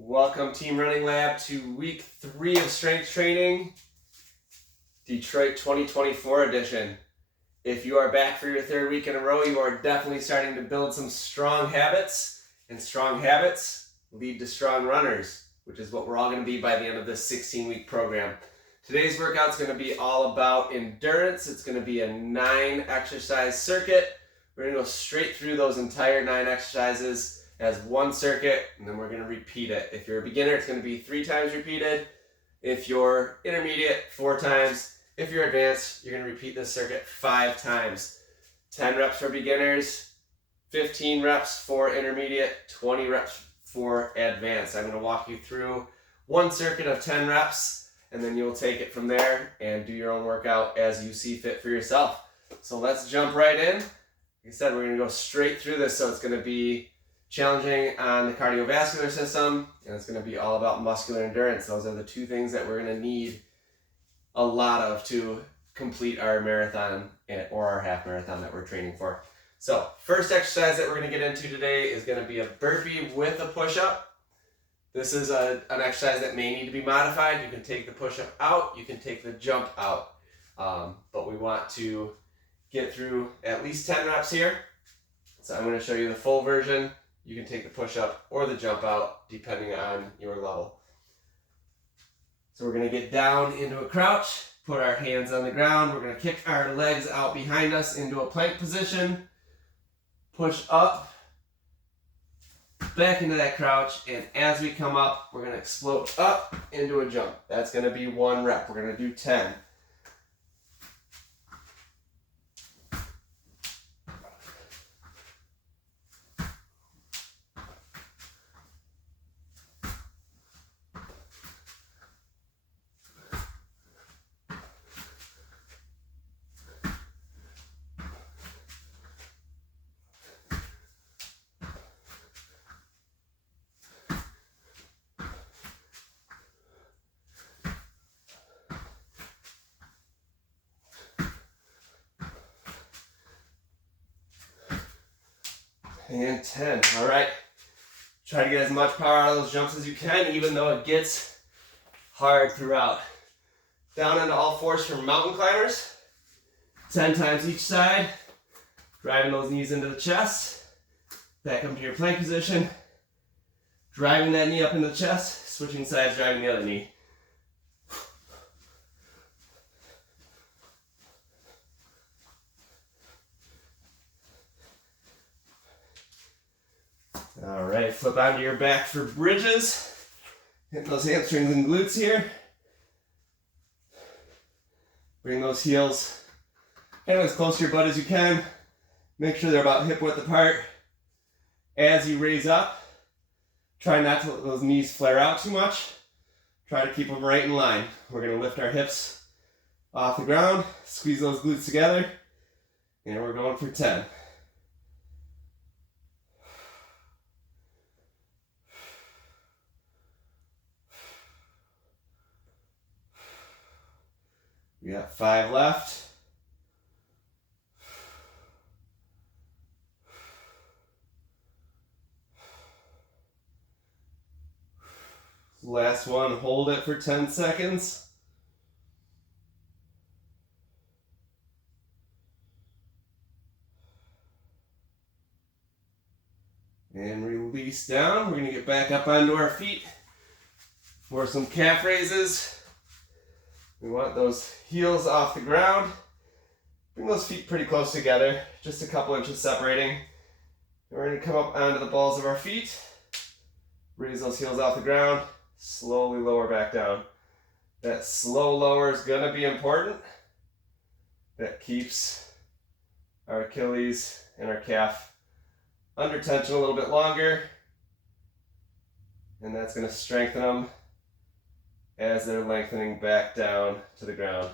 Welcome Team Running Lab to week 3 of strength training, Detroit 2024 edition. If you are back for your 3rd week in a row, you are definitely starting to build some strong habits, and strong habits lead to strong runners, which is what we're all going to be by the end of this 16-week program. Today's workout is going to be all about endurance. It's going to be a 9-exercise circuit. We're going to go straight through those entire 9 exercises as one circuit, and then we're going to repeat it. If you're a beginner, it's going to be 3 times repeated. If you're intermediate, 4 times. If you're advanced, you're going to repeat this circuit 5 times. 10 reps for beginners, 15 reps for intermediate, 20 reps for advanced. I'm going to walk you through one circuit of 10 reps, and then you'll take it from there and do your own workout as you see fit for yourself. So let's jump right in. Like I said, we're going to go straight through this, so it's going to be challenging on the cardiovascular system, and it's going to be all about muscular endurance. Those are the 2 things that we're going to need a lot of to complete our marathon or our half marathon that we're training for. So first exercise that we're going to get into today is going to be a burpee with a push-up. This is an exercise that may need to be modified. You can take the push-up out, you can take the jump out, but we want to get through at least 10 reps here. So I'm going to show you the full version. You can take the push-up or the jump out depending on your level. So we're going to get down into a crouch, put our hands on the ground. We're going to kick our legs out behind us into a plank position, push up, back into that crouch, and as we come up, we're going to explode up into a jump. That's going to be 1 rep. We're going to do 10. And 10. All right. Try to get as much power out of those jumps as you can, even though it gets hard throughout. Down into all fours for mountain climbers. 10 times each side. Driving those knees into the chest. Back up to your plank position. Driving that knee up into the chest. Switching sides, driving the other knee. All right, flip onto your back for bridges. Hit those hamstrings and glutes here. Bring those heels kind of as close to your butt as you can. Make sure they're about hip width apart. As you raise up, try not to let those knees flare out too much. Try to keep them right in line. We're going to lift our hips off the ground, squeeze those glutes together, and we're going for 10. We got 5 left. Last one, hold it for 10 seconds. And release down. We're going to get back up onto our feet for some calf raises. We want those heels off the ground. Bring those feet pretty close together, just a couple inches separating. We're going to come up onto the balls of our feet. Raise those heels off the ground. Slowly lower back down. That slow lower is going to be important. That keeps our Achilles and our calf under tension a little bit longer. And that's going to strengthen them as they're lengthening back down to the ground.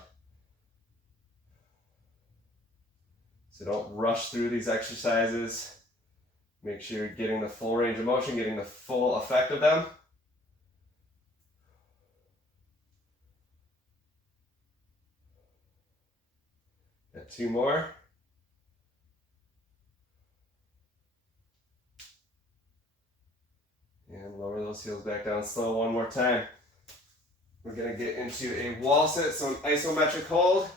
So don't rush through these exercises. Make sure you're getting the full range of motion, getting the full effect of them. Got 2 more. And And lower those heels back down slow one more time. We're gonna get into a wall sit, so an isometric hold.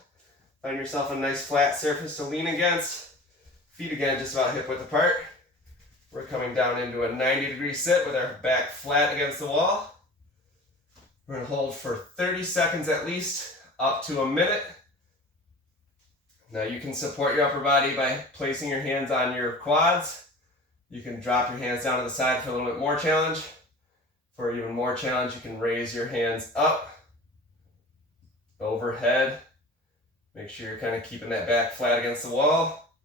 Find yourself a nice flat surface to lean against. Feet again just about hip width apart. We're coming down into a 90-degree sit with our back flat against the wall. We're gonna hold for 30 seconds at least, up to a minute. Now you can support your upper body by placing your hands on your quads. You can drop your hands down to the side for a little bit more challenge. For even more challenge, you can raise your hands up, overhead. Make sure you're kind of keeping that back flat against the wall.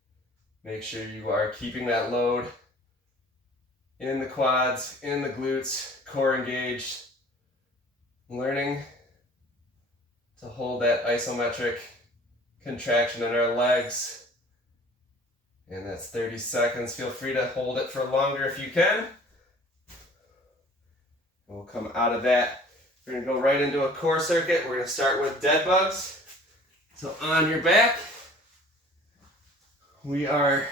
Make sure you are keeping that load in the quads, in the glutes, core engaged. Learning to hold that isometric contraction in our legs. And that's 30 seconds. Feel free to hold it for longer if you can. We'll come out of that. We're gonna go right into a core circuit. We're gonna start with dead bugs. So on your back, we are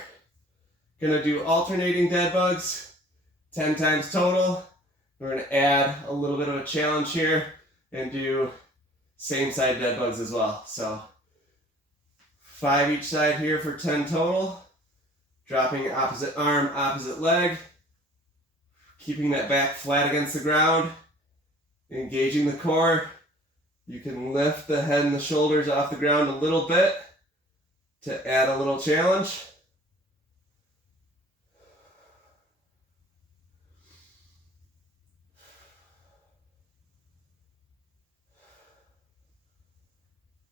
gonna do alternating dead bugs, 10 times total. We're gonna add a little bit of a challenge here and do same side dead bugs as well. So 5 each side here for 10 total. Dropping opposite arm, opposite leg. Keeping that back flat against the ground. Engaging the core. You can lift the head and the shoulders off the ground a little bit to add a little challenge.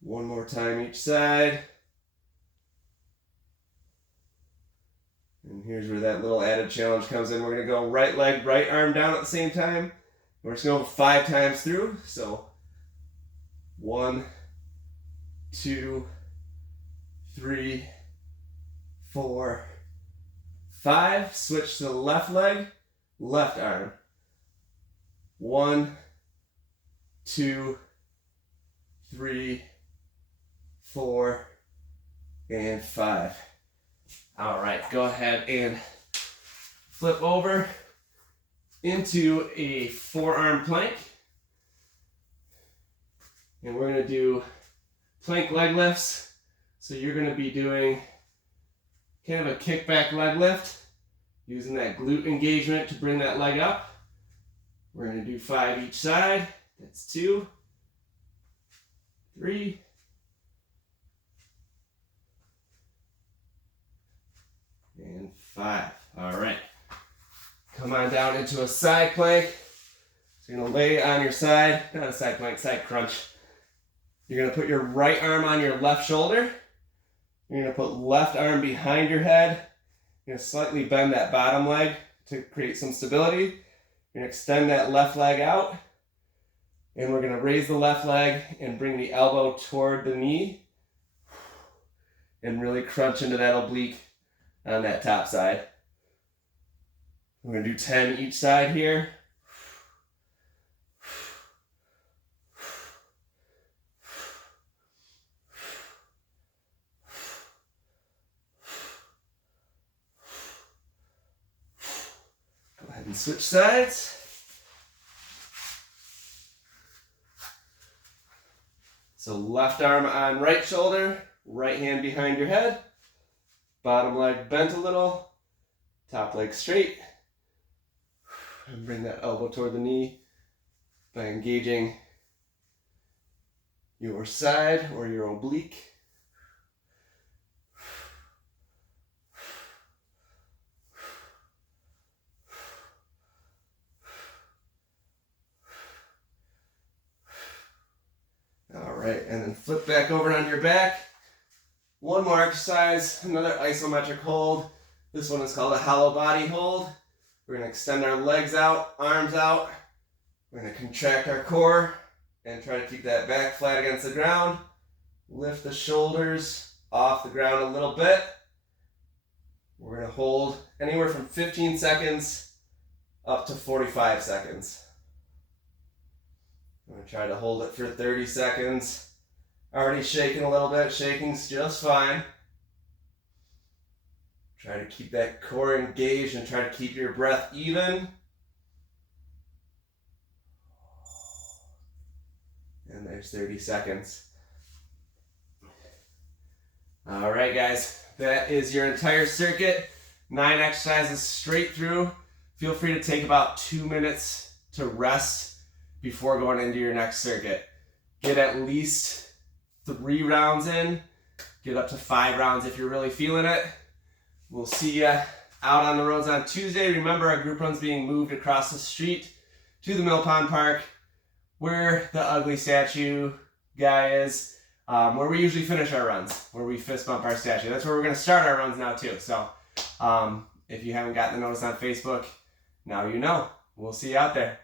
One more time each side. And here's where that little added challenge comes in. We're going to go right leg, right arm down at the same time. We're just going to go 5 times through. So 1, 2, 3, 4, 5. Switch to the left leg, left arm. 1, 2, 3, 4, and 5. All right, go ahead and flip over into a forearm plank. And we're gonna do plank leg lifts. So you're gonna be doing kind of a kickback leg lift, using that glute engagement to bring that leg up. We're gonna do 5 each side. That's 2, 3, and 5. All right. Come on down into a side plank. So you're gonna lay on your side, not a side plank, side crunch. You're gonna put your right arm on your left shoulder. You're gonna put left arm behind your head. You're gonna slightly bend that bottom leg to create some stability. You're gonna extend that left leg out. And we're gonna raise the left leg and bring the elbow toward the knee. And really crunch into that oblique on that top side. We're gonna do 10 each side here. Go ahead and switch sides. So left arm on right shoulder, right hand behind your head. Bottom leg bent a little, top leg straight. And bring that elbow toward the knee by engaging your side or your oblique. All right, and then flip back over on your back. One more exercise, another isometric hold. This one is called a hollow body hold. We're going to extend our legs out, arms out. We're going to contract our core and try to keep that back flat against the ground. Lift the shoulders off the ground a little bit. We're going to hold anywhere from 15 seconds up to 45 seconds. I'm going to try to hold it for 30 seconds. Already shaking a little bit. Shaking's just fine. Try to keep that core engaged and try to keep your breath even. And there's 30 seconds. All right, guys, that is your entire circuit. 9 exercises straight through. Feel free to take about 2 minutes to rest before going into your next circuit. Get at least 3 rounds in. Get up to 5 rounds if you're really feeling it. We'll see you out on the roads on Tuesday. Remember, our group run's being moved across the street to the Mill Pond Park, where the ugly statue guy is. Where we usually finish our runs, where we fist bump our statue. That's where we're going to start our runs now too. So if you haven't gotten the notice on Facebook, now you know. We'll see you out there.